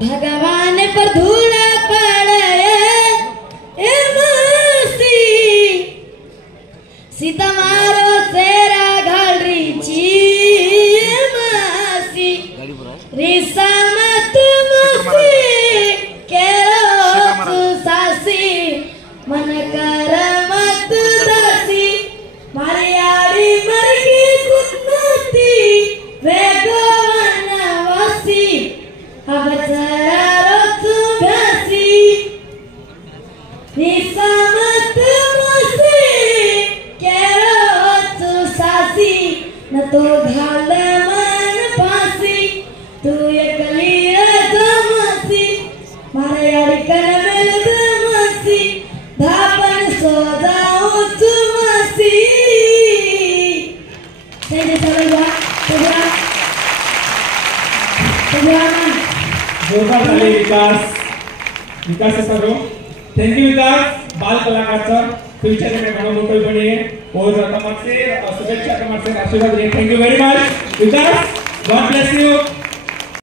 भगवान पर धूड़ा पड़े सीता मारो सेरा घड़ी मासी रिसा मत मुसी केरो सासी मन कर मत दासी मारियाड़ी मरगी कुन्नती वेगोवन वासी अब चरारो तू घासी रिसा मत मुसी केरो तू सासी न तो घाल मन फांसी तू एकली दमसी मारियाड़ी कर मिल दमसी धापन सो जाऊं तू मसी जोरदार झाले विकास सगळं थँक यू विकास बाल कलाकारचा फ्युचर में मोठे बने और तमाचे शुभेच्छा तमाचे आशीर्वाद thank you very much Vikas God bless you.